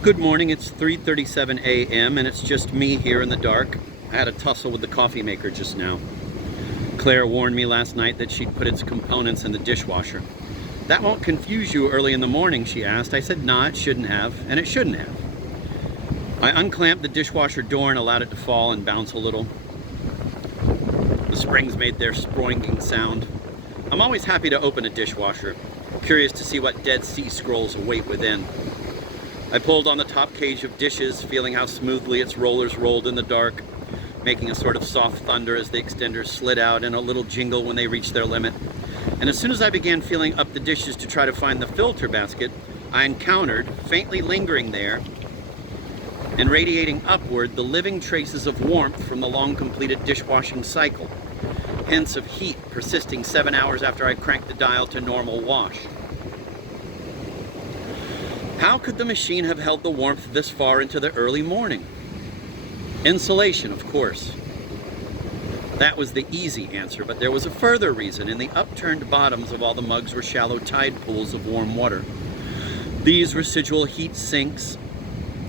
Good morning, it's 3:37 a.m. and it's just me here in the dark. I had a tussle with the coffee maker just now. Claire warned me last night that she'd put its components in the dishwasher. That won't confuse you early in the morning, she asked. I said, nah, it shouldn't have, and it shouldn't have. I unclamped the dishwasher door and allowed it to fall and bounce a little. The springs made their sproinging sound. I'm always happy to open a dishwasher, curious to see what Dead Sea Scrolls await within. I pulled on the top cage of dishes, feeling how smoothly its rollers rolled in the dark, making a sort of soft thunder as the extenders slid out and a little jingle when they reached their limit. And as soon as I began filling up the dishes to try to find the filter basket, I encountered, faintly lingering there and radiating upward, the living traces of warmth from the long-completed dishwashing cycle. Hints of heat persisting 7 hours after I cranked the dial to normal wash. How could the machine have held the warmth this far into the early morning? Insulation, of course. That was the easy answer, but there was a further reason. In the upturned bottoms of all the mugs were shallow tide pools of warm water. These residual heat sinks,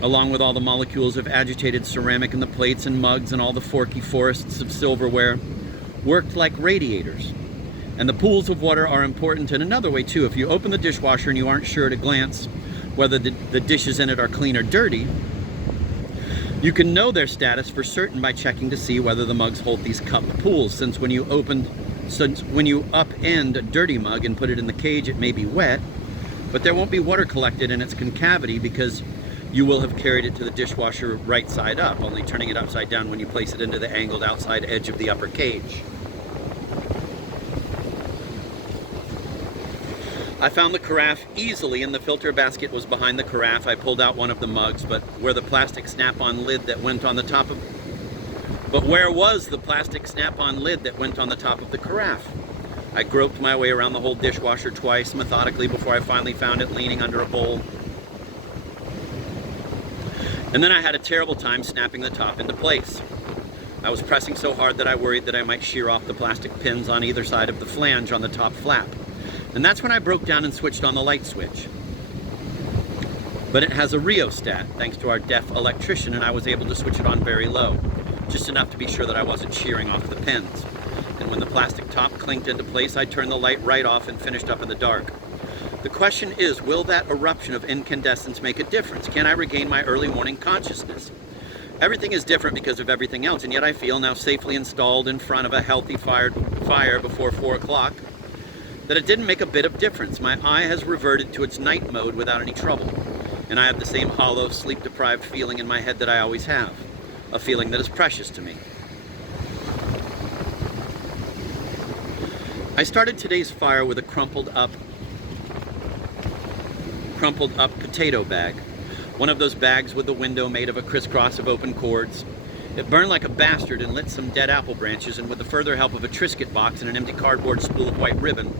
along with all the molecules of agitated ceramic in the plates and mugs and all the forky forests of silverware, worked like radiators. And the pools of water are important in another way too. If you open the dishwasher and you aren't sure at a glance whether the dishes in it are clean or dirty, you can know their status for certain by checking to see whether the mugs hold these cupped pools, since when you upend a dirty mug and put it in the cage, it may be wet, but there won't be water collected in its concavity because you will have carried it to the dishwasher right side up, only turning it upside down when you place it into the angled outside edge of the upper cage. I found the carafe easily, and the filter basket was behind the carafe. I pulled out one of the mugs, but where was the plastic snap-on lid that went on the top of the carafe? I groped my way around the whole dishwasher twice, methodically, before I finally found it leaning under a bowl. And then I had a terrible time snapping the top into place. I was pressing so hard that I worried that I might shear off the plastic pins on either side of the flange on the top flap. And that's when I broke down and switched on the light switch. But it has a rheostat, thanks to our deaf electrician, and I was able to switch it on very low, just enough to be sure that I wasn't shearing off the pins. And when the plastic top clinked into place, I turned the light right off and finished up in the dark. The question is, will that eruption of incandescence make a difference? Can I regain my early morning consciousness? Everything is different because of everything else, and yet I feel, now safely installed in front of a healthy fire before 4 o'clock, that it didn't make a bit of difference. My eye has reverted to its night mode without any trouble, and I have the same hollow, sleep-deprived feeling in my head that I always have, a feeling that is precious to me. I started today's fire with a crumpled up potato bag, one of those bags with the window made of a crisscross of open cords. It burned like a bastard and lit some dead apple branches, and with the further help of a Triscuit box and an empty cardboard spool of white ribbon,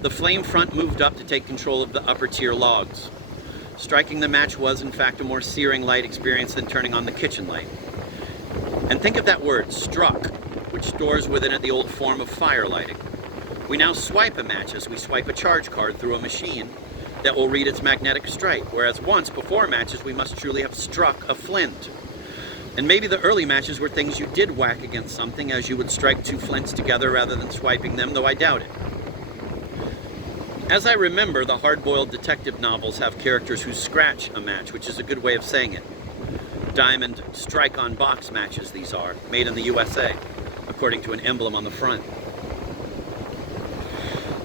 the flame front moved up to take control of the upper tier logs. Striking the match was, in fact, a more searing light experience than turning on the kitchen light. And think of that word, struck, which stores within it the old form of fire lighting. We now swipe a match as we swipe a charge card through a machine that will read its magnetic stripe, whereas once, before matches, we must truly have struck a flint. And maybe the early matches were things you did whack against something, as you would strike two flints together rather than swiping them, though I doubt it. As I remember, the hard-boiled detective novels have characters who scratch a match, which is a good way of saying it. Diamond strike-on-box matches these are, made in the USA, according to an emblem on the front.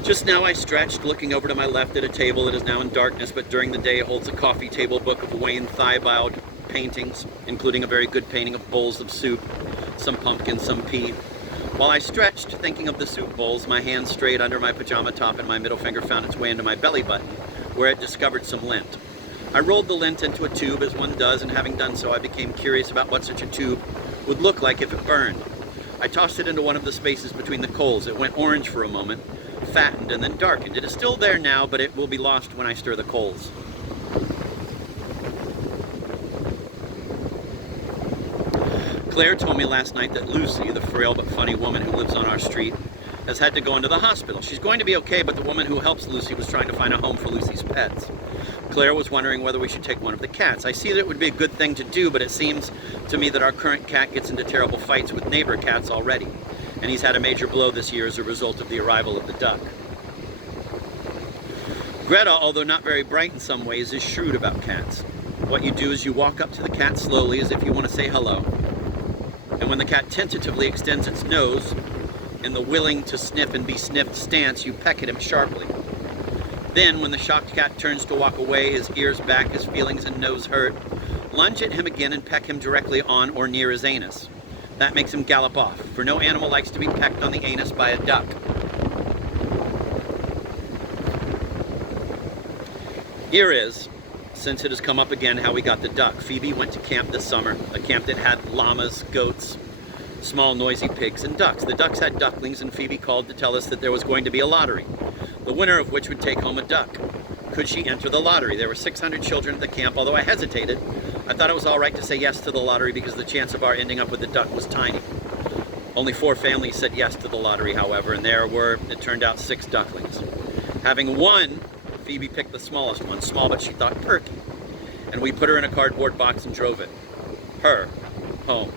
Just now I stretched, looking over to my left at a table that is now in darkness, but during the day holds a coffee table book of Wayne Thiebaud paintings, including a very good painting of bowls of soup, some pumpkin, some pea. While I stretched, thinking of the soup bowls, my hand strayed under my pajama top and my middle finger found its way into my belly button, where it discovered some lint. I rolled the lint into a tube, as one does, and having done so, I became curious about what such a tube would look like if it burned. I tossed it into one of the spaces between the coals. It went orange for a moment, fattened, and then darkened. It is still there now, but it will be lost when I stir the coals. Claire told me last night that Lucy, the frail but funny woman who lives on our street, has had to go into the hospital. She's going to be okay, but the woman who helps Lucy was trying to find a home for Lucy's pets. Claire was wondering whether we should take one of the cats. I see that it would be a good thing to do, but it seems to me that our current cat gets into terrible fights with neighbor cats already, and he's had a major blow this year as a result of the arrival of the duck. Greta, although not very bright in some ways, is shrewd about cats. What you do is you walk up to the cat slowly as if you want to say hello, and when the cat tentatively extends its nose, in the willing to sniff and be sniffed stance, you peck at him sharply. Then, when the shocked cat turns to walk away, his ears back, his feelings and nose hurt, lunge at him again and peck him directly on or near his anus. That makes him gallop off, for no animal likes to be pecked on the anus by a duck. Here is, since it has come up again, how we got the duck. Phoebe went to camp this summer, a camp that had llamas, goats, small noisy pigs, and ducks. The ducks had ducklings, and Phoebe called to tell us that there was going to be a lottery, the winner of which would take home a duck. Could she enter the lottery? There were 600 children at the camp, although I hesitated. I thought it was all right to say yes to the lottery because the chance of our ending up with the duck was tiny. Only 4 families said yes to the lottery, however, and there were, it turned out, 6 ducklings. Having won, Phoebe picked the smallest one, small but she thought perky, and we put her in a cardboard box and drove her home.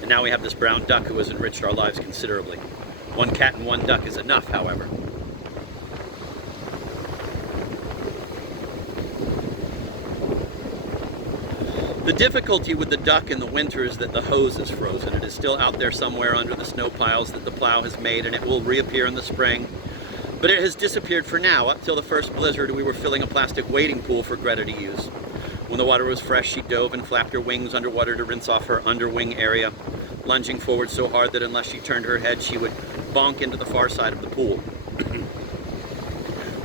And now we have this brown duck who has enriched our lives considerably. 1 cat and 1 duck is enough, however. The difficulty with the duck in the winter is that the hose is frozen. It is still out there somewhere under the snow piles that the plow has made, and it will reappear in the spring. But it has disappeared for now. Up till the first blizzard, we were filling a plastic wading pool for Greta to use. When the water was fresh, she dove and flapped her wings underwater to rinse off her underwing area, lunging forward so hard that unless she turned her head, she would bonk into the far side of the pool.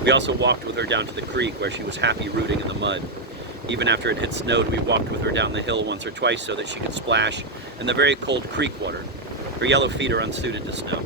We also walked with her down to the creek, where she was happy rooting in the mud. Even after it had snowed, we walked with her down the hill once or twice so that she could splash in the very cold creek water. Her yellow feet are unsuited to snow.